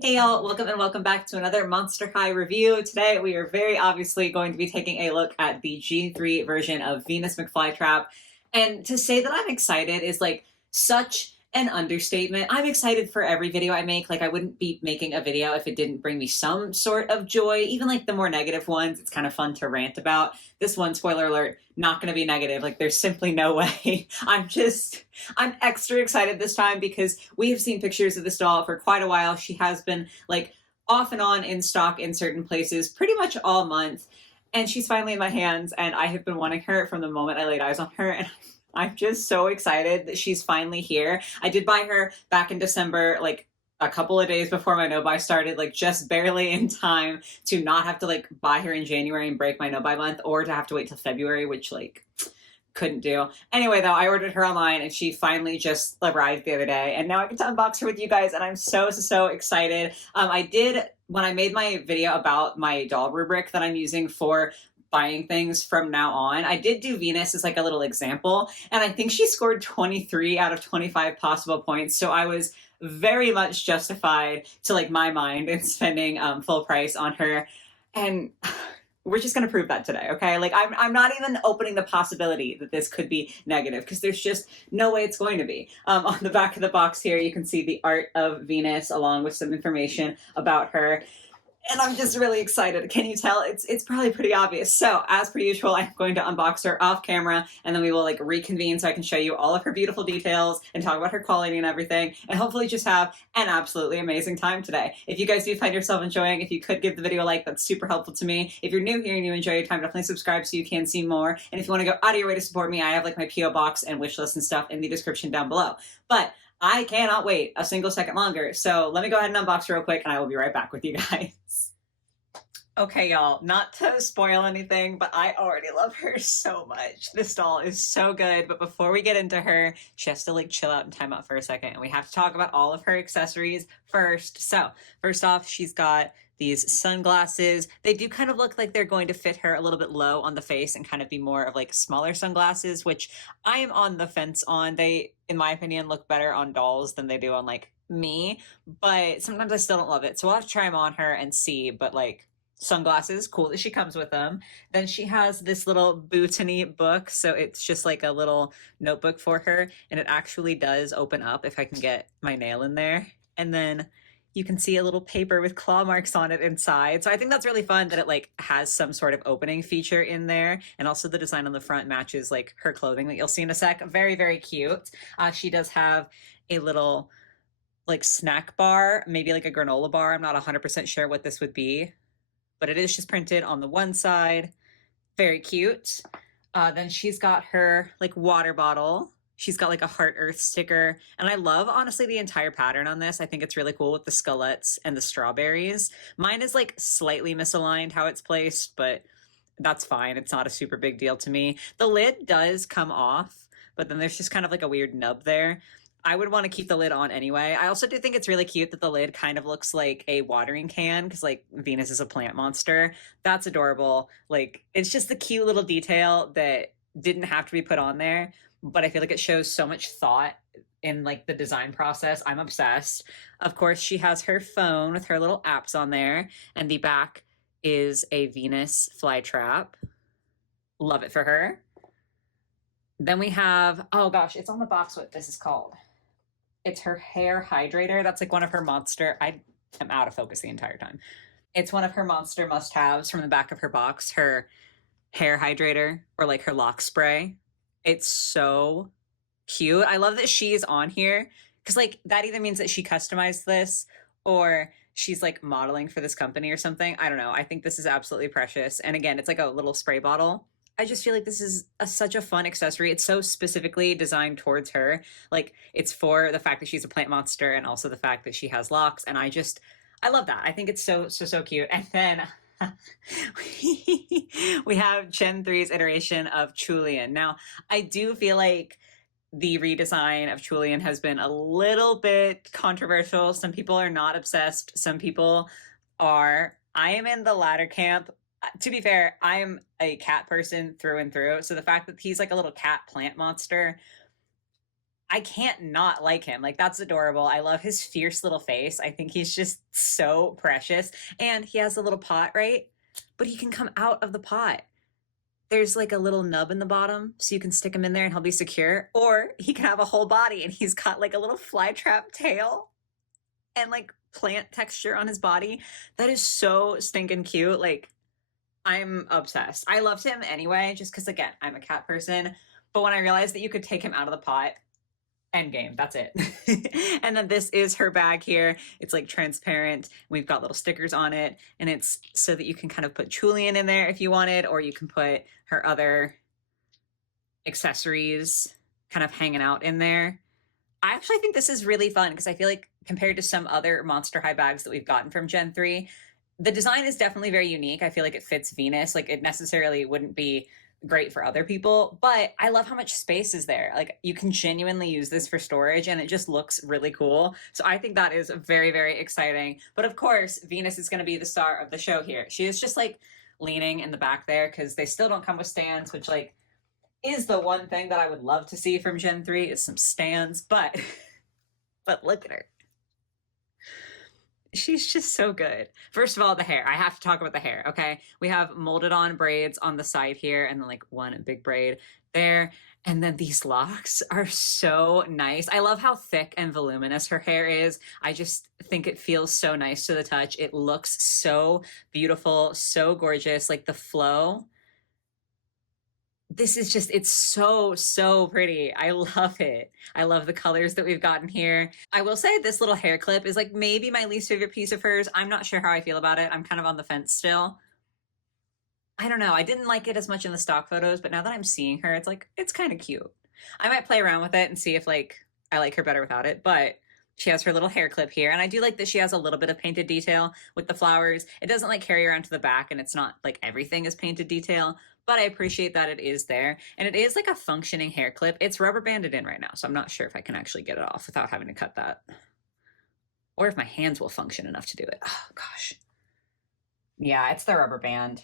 Hey y'all, welcome and welcome back to another Monster High review. Today we are very obviously going to be taking a look at the G3 version of Venus McFlytrap. And to say that I'm excited is like such an understatement. I'm excited for every video I make. Like I wouldn't be making a video if it didn't bring me some sort of joy. Even like the more negative ones, it's kind of fun to rant about. This one, spoiler alert, not going to be negative. Like there's simply no way. I'm extra excited this time because we have seen pictures of this doll for quite a while. She has been like off and on in stock in certain places pretty much all month. And she's finally in my hands, and I have been wanting her from the moment I laid eyes on her. And I'm just so excited that she's finally here. I did buy her back in December, like a couple of days before my no-buy started, like just barely in time to not have to like buy her in January and break my no-buy month, or to have to wait till February, which like couldn't do. Anyway, though, I ordered her online and she finally just arrived the other day, and now I get to unbox her with you guys, and I'm so excited. I did, when I made my video about my doll rubric that I'm using for buying things from now on, I did do Venus as like a little example, and I think she scored 23 out of 25 possible points, so I was very much justified to like my mind in spending full price on her. And we're just going to prove that today, okay? Like I'm not even opening the possibility that this could be negative, because there's just no way it's going to be. On the back of the box here, you can see the art of Venus along with some information about her. And I'm just really excited. Can you tell? It's probably pretty obvious. So as per usual, I'm going to unbox her off camera, and then we will like reconvene so I can show you all of her beautiful details and talk about her quality and everything, and hopefully just have an absolutely amazing time today. If you guys do find yourself enjoying, if you could give the video a like, that's super helpful to me. If you're new here and you enjoy your time, definitely subscribe so you can see more. And if you want to go out of your way to support me, I have like my PO box and wish list and stuff in the description down below. But I cannot wait a single second longer. So let me go ahead and unbox her real quick, and I will be right back with you guys. Okay, y'all, not to spoil anything, but I already love her so much. This doll is so good, but before we get into her, she has to like chill out and time out for a second, and we have to talk about all of her accessories first. So, first off, she's got these sunglasses. They do kind of look like they're going to fit her a little bit low on the face and kind of be more of like smaller sunglasses, which I am on the fence on. They, in my opinion, look better on dolls than they do on like me, but sometimes I still don't love it. So we'll have to try them on her and see, but like, sunglasses, cool that she comes with them. Then she has this little botany book, so it's just like a little notebook for her, and it actually does open up if I can get my nail in there. And then you can see a little paper with claw marks on it inside. So I think that's really fun that it like has some sort of opening feature in there, and also the design on the front matches like her clothing that you'll see in a sec. Very cute. She does have a little like snack bar, maybe like a granola bar. I'm not 100% sure what this would be, but it is just printed on the one side. Very cute. Then she's got her like water bottle. She's got like a heart earth sticker. And I love, honestly, the entire pattern on this. I think it's really cool with the skullets and the strawberries. Mine is like slightly misaligned how it's placed, but that's fine. It's not a super big deal to me. The lid does come off, but then there's just kind of like a weird nub there. I would want to keep the lid on anyway. I also do think it's really cute that the lid kind of looks like a watering can, because like Venus is a plant monster. That's adorable. Like it's just the cute little detail that didn't have to be put on there, but I feel like it shows so much thought in like the design process. I'm obsessed. Of course, she has her phone with her little apps on there, and the back is a Venus flytrap. Love it for her. Then we have, oh gosh, it's on the box what this is called. It's her hair hydrator. That's like one of her monster, I am out of focus the entire time. It's one of her monster must-haves from the back of her box, her hair hydrator, or like her lock spray. It's so cute. I love that she's on here, because like that either means that she customized this or she's like modeling for this company or something. I don't know. I think this is absolutely precious. And again, it's like a little spray bottle. I just feel like this is such a fun accessory. It's so specifically designed towards her. Like it's for the fact that she's a plant monster, and also the fact that she has locks. And I love that. I think it's so cute. And then we have Gen 3's iteration of Julian. Now, I do feel like the redesign of Julian has been a little bit controversial. Some people are not obsessed. Some people are. I am in the latter camp. To be fair, I'm a cat person through and through. So the fact that he's like a little cat plant monster, I can't not like him. Like, that's adorable. I love his fierce little face. I think he's just so precious. And he has a little pot, right? But he can come out of the pot. There's like a little nub in the bottom, so you can stick him in there and he'll be secure. Or he can have a whole body and he's got like a little fly trap tail and like plant texture on his body. That is so stinking cute. Like, I'm obsessed. I loved him anyway, just because, again, I'm a cat person. But when I realized that you could take him out of the pot, end game, that's it. And then this is her bag here. It's like transparent. We've got little stickers on it, and it's so that you can kind of put Julian in there if you wanted, or you can put her other accessories kind of hanging out in there. I actually think this is really fun because I feel like compared to some other Monster High bags that we've gotten from Gen 3, the design is definitely very unique. I feel like it fits Venus. Like, it necessarily wouldn't be great for other people, but I love how much space is there. Like, you can genuinely use this for storage and it just looks really cool. So I think that is very, very exciting. But of course, Venus is going to be the star of the show here. She is just like leaning in the back there because they still don't come with stands, which like is the one thing that I would love to see from Gen 3 is some stands, but look at her. She's just so good. First of all, the hair. I have to talk about the hair, okay? We have molded on braids on the side here and then like one big braid there. And then these locks are so nice. I love how thick and voluminous her hair is. I just think it feels so nice to the touch. It looks so beautiful, so gorgeous. Like the flow. This is just, it's so, so pretty. I love it. I love the colors that we've gotten here. I will say this little hair clip is like maybe my least favorite piece of hers. I'm not sure how I feel about it. I'm kind of on the fence still. I don't know. I didn't like it as much in the stock photos, but now that I'm seeing her, it's like, it's kind of cute. I might play around with it and see if like I like her better without it, but she has her little hair clip here. And I do like that she has a little bit of painted detail with the flowers. It doesn't like carry around to the back and it's not like everything is painted detail, but I appreciate that it is there. And it is like a functioning hair clip. It's rubber banded in right now, so I'm not sure if I can actually get it off without having to cut that. Or if my hands will function enough to do it. Oh, gosh. Yeah, it's the rubber band.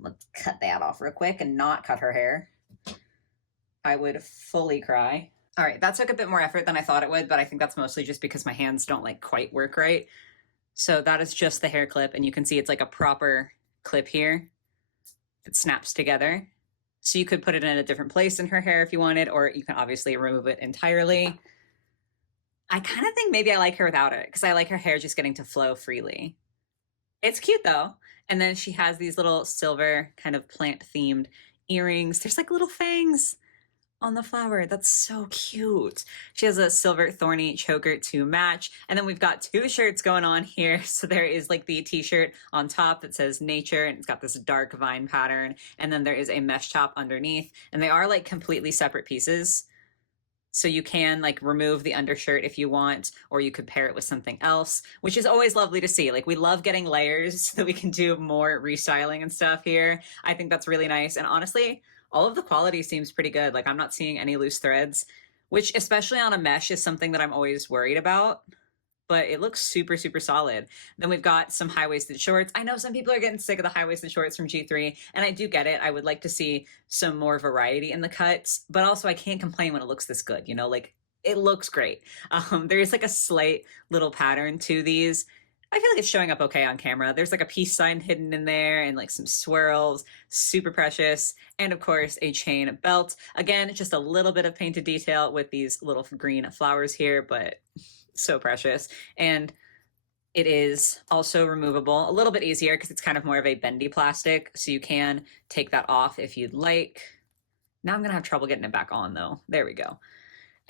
Let's cut that off real quick and not cut her hair. I would fully cry. All right, that took a bit more effort than I thought it would, but I think that's mostly just because my hands don't like quite work right. So that is just the hair clip, and you can see it's like a proper clip here. It snaps together. So you could put it in a different place in her hair if you wanted, or you can obviously remove it entirely. I kind of think maybe I like her without it because I like her hair just getting to flow freely. It's cute though. And then she has these little silver kind of plant themed earrings. There's like little fangs on the flower. That's so cute. She has a silver thorny choker to match. And then we've got two shirts going on here. So there is like the t-shirt on top that says nature and it's got this dark vine pattern. And then there is a mesh top underneath and they are like completely separate pieces. So you can like remove the undershirt if you want, or you could pair it with something else, which is always lovely to see. Like we love getting layers so that we can do more restyling and stuff here. I think that's really nice. And honestly, all of the quality seems pretty good. Like I'm not seeing any loose threads, which especially on a mesh is something that I'm always worried about, but it looks super, super solid. Then we've got some high-waisted shorts. I know some people are getting sick of the high-waisted shorts from G3, and I do get it. I would like to see some more variety in the cuts, but also I can't complain when it looks this good, you know, like it looks great. There is like a slight little pattern to these. I feel like it's showing up okay on camera. There's like a peace sign hidden in there and like some swirls, super precious. And of course, a chain belt. Again, just a little bit of painted detail with these little green flowers here, but so precious. And it is also removable, a little bit easier because it's kind of more of a bendy plastic. So you can take that off if you'd like. Now I'm going to have trouble getting it back on though. There we go.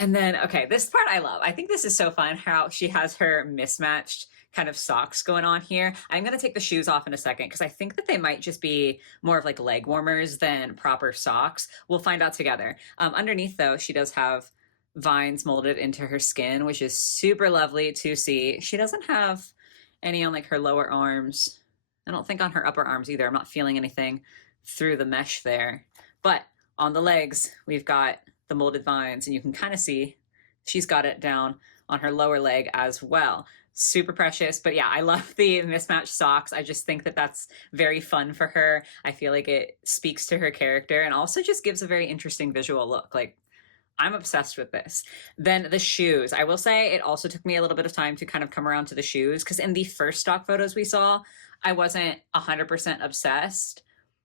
And then, okay, this part I love. I think this is so fun how she has her mismatched kind of socks going on here. I'm going to take the shoes off in a second because I think that they might just be more of like leg warmers than proper socks. We'll find out together. Underneath though, she does have vines molded into her skin, which is super lovely to see. She doesn't have any on like her lower arms. I don't think on her upper arms either. I'm not feeling anything through the mesh there. But on the legs, we've got the molded vines and you can kind of see she's got it down on her lower leg as well. Super precious. But yeah, I love the mismatched socks. I just think that that's very fun for her. I feel like it speaks to her character and also just gives a very interesting visual look. Like, I'm obsessed with this. Then the shoes. I will say it also took me a little bit of time to kind of come around to the shoes because in the first stock photos we saw, I wasn't 100% obsessed.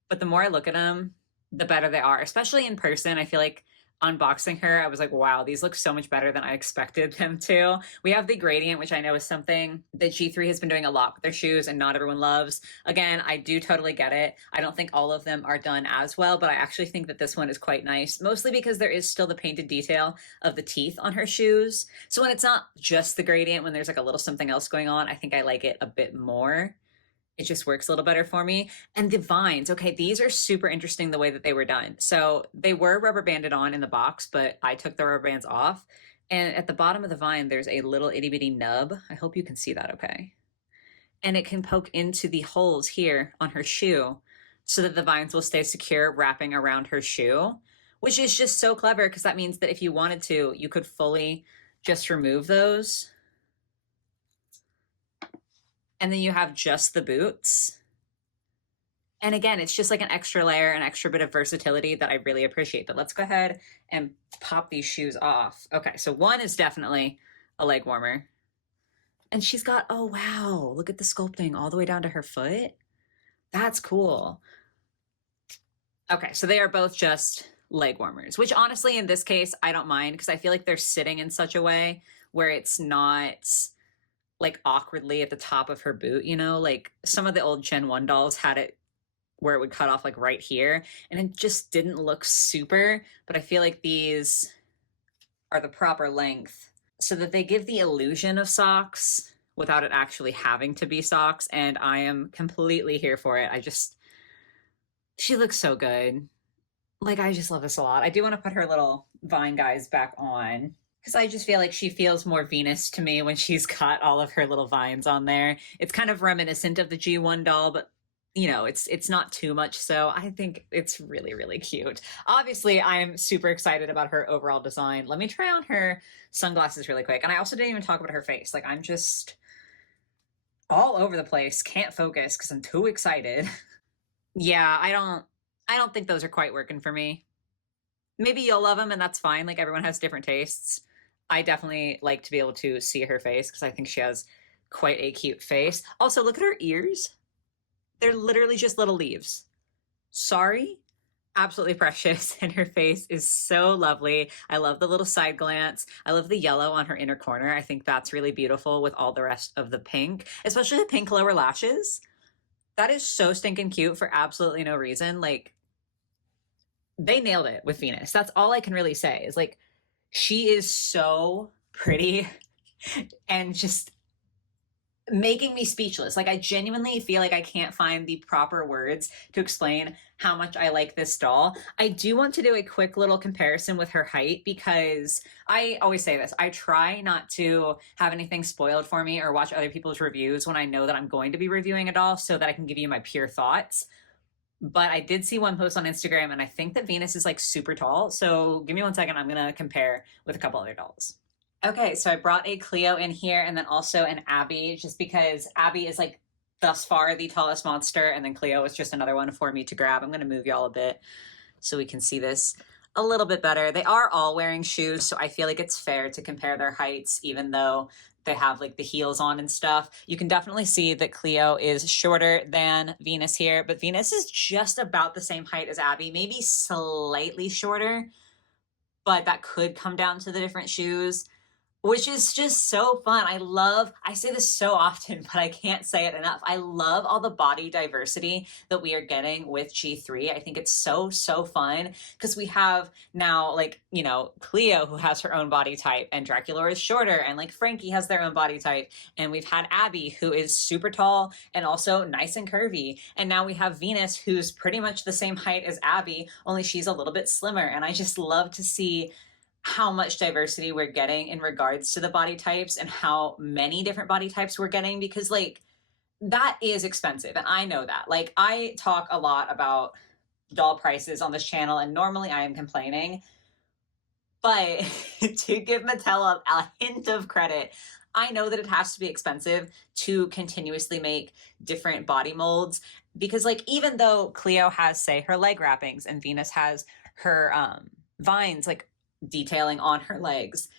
But the more I look at them, the better they are, especially in person. I feel like unboxing her, I was like, wow, these look so much better than I expected them to. We have the gradient, which I know is something that G3 has been doing a lot with their shoes and not everyone loves. Again, I do totally get it. I don't think all of them are done as well, but I actually think that this one is quite nice, mostly because there is still the painted detail of the teeth on her shoes. So when it's not just the gradient, when there's like a little something else going on, I think I like it a bit more. It just works a little better for me. And the vines, okay, these are super interesting the way that they were done. So they were rubber banded on in the box, but I took the rubber bands off. And at the bottom of the vine, there's a little itty bitty nub. I hope you can see that okay. And it can poke into the holes here on her shoe so that the vines will stay secure wrapping around her shoe, which is just so clever because that means that if you wanted to, you could fully just remove those. And then you have just the boots. And again, it's just like an extra layer, an extra bit of versatility that I really appreciate. But let's go ahead and pop these shoes off. Okay, so one is definitely a leg warmer. And she's got, oh wow, look at the sculpting all the way down to her foot. That's cool. Okay, so they are both just leg warmers, which honestly, in this case, I don't mind because I feel like they're sitting in such a way where it's not like awkwardly at the top of her boot, you know, like some of the old Gen 1 dolls had it where it would cut off like right here and it just didn't look super, but I feel like these are the proper length so that they give the illusion of socks without it actually having to be socks. And I am completely here for it. She looks so good. Like, I just love this a lot. I do want to put her little vine guys back on because I just feel like she feels more Venus to me when she's got all of her little vines on there. It's kind of reminiscent of the G1 doll, but you know, it's not too much. So I think it's really, really cute. Obviously, I'm super excited about her overall design. Let me try on her sunglasses really quick. And I also didn't even talk about her face. Like, I'm just all over the place. Can't focus because I'm too excited. Yeah, I don't think those are quite working for me. Maybe you'll love them and that's fine. Like, everyone has different tastes. I definitely like to be able to see her face because I think she has quite a cute face. Also, look at her ears. They're literally just little leaves. Sorry, absolutely precious. And her face is so lovely. I love the little side glance. I love the yellow on her inner corner. I think that's really beautiful with all the rest of the pink, especially the pink lower lashes. That is so stinking cute for absolutely no reason. Like, they nailed it with Venus. That's all I can really say is like, she is so pretty and just making me speechless. Like, I genuinely feel like I can't find the proper words to explain how much I like this doll. I do want to do a quick little comparison with her height because I always say this. I try not to have anything spoiled for me or watch other people's reviews when I know that I'm going to be reviewing a doll so that I can give you my pure thoughts. But I did see one post on Instagram and I think that Venus is like super tall. So give me 1 second. I'm going to compare with a couple other dolls. Okay, so I brought a Cleo in here and then also an Abby just because Abby is like thus far the tallest monster and then Cleo is just another one for me to grab. I'm going to move y'all a bit so we can see this a little bit better. They are all wearing shoes, so I feel like it's fair to compare their heights even though they have like the heels on and stuff. You can definitely see that Cleo is shorter than Venus here, but Venus is just about the same height as Abby, maybe slightly shorter, but that could come down to the different shoes, which is just so fun. I say this so often, but I can't say it enough. I love all the body diversity that we are getting with G3. I think it's so, so fun because we have now like, you know, Cleo who has her own body type and Dracula is shorter and like Frankie has their own body type. And we've had Abby who is super tall and also nice and curvy. And now we have Venus who's pretty much the same height as Abby, only she's a little bit slimmer. And I just love to see how much diversity we're getting in regards to the body types and how many different body types we're getting because like that is expensive and I know that. Like, I talk a lot about doll prices on this channel and normally I am complaining, but to give Mattel a hint of credit, I know that it has to be expensive to continuously make different body molds because like even though Cleo has say her leg wrappings and Venus has her vines, like detailing on her legs.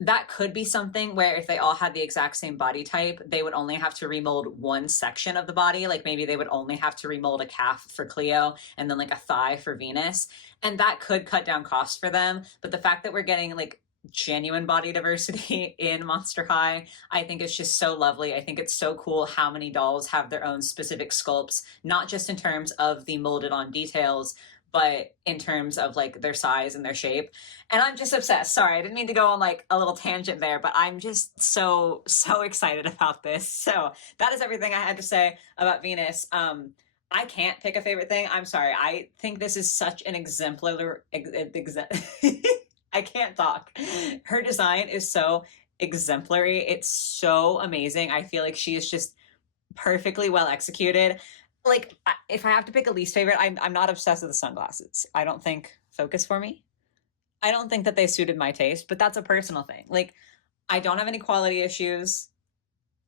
That could be something where if they all had the exact same body type, they would only have to remold one section of the body. Like maybe they would only have to remold a calf for Cleo and then like a thigh for Venus. And that could cut down costs for them. But the fact that we're getting like genuine body diversity in Monster High, I think it's just so lovely. I think it's so cool how many dolls have their own specific sculpts, not just in terms of the molded on details, but in terms of like their size and their shape. And I'm just obsessed. Sorry, I didn't mean to go on like a little tangent there, but I'm just so excited about this. So that is everything I had to say about Venus. I can't pick a favorite thing. I'm sorry. I think this is such an exemplar. I can't talk. Her design is so exemplary. It's so amazing. I feel like she is just perfectly well executed. Like, if I have to pick a least favorite, I'm not obsessed with the sunglasses. I don't think focus for me. I don't think that they suited my taste, but that's a personal thing. Like, I don't have any quality issues.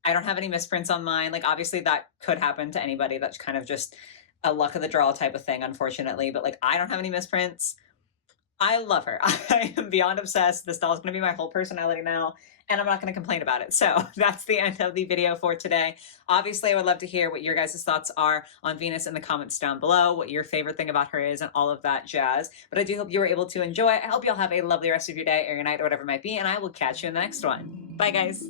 I don't have any misprints on mine. Like, obviously, that could happen to anybody. That's kind of just a luck of the draw type of thing, unfortunately. But like, I don't have any misprints. I love her. I am beyond obsessed. This doll is going to be my whole personality now, and I'm not going to complain about it. So that's the end of the video for today. Obviously, I would love to hear what your guys' thoughts are on Venus in the comments down below, what your favorite thing about her is, and all of that jazz. But I do hope you were able to enjoy. I hope you'll have a lovely rest of your day or your night or whatever it might be, and I will catch you in the next one. Bye, guys.